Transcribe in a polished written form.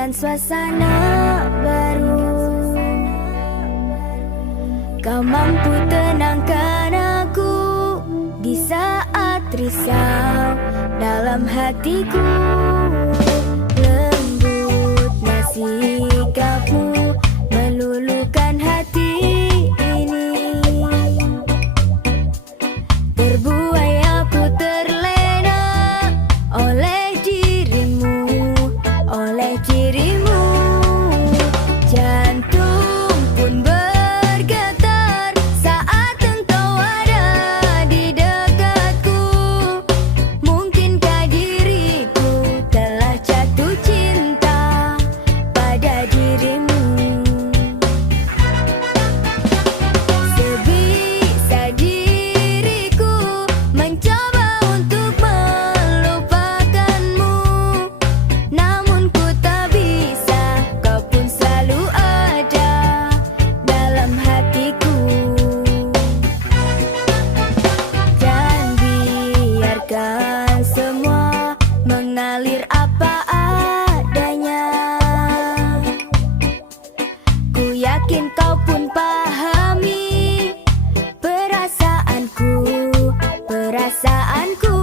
bagaikan suasana baru. Kau mampu tenangkan aku di saat risau dalam hatiku. Lembutnya sikapmu meluluhkan hati ini. Terbuai aku terlena oleh dirimu, oleh dirimu. Jantung pun bergetar saat engkau ada di dekatku. Mungkinkah diriku telah jatuh cinta pada dirimu? Sebisa diriku mencoba untuk melupakanmu, namun ku tak bisa, kau pun selalu ada dalam hatiku. Dan biarkan semua mengalir apa adanya. Ku yakin kau pun pahami perasaanku, perasaanku.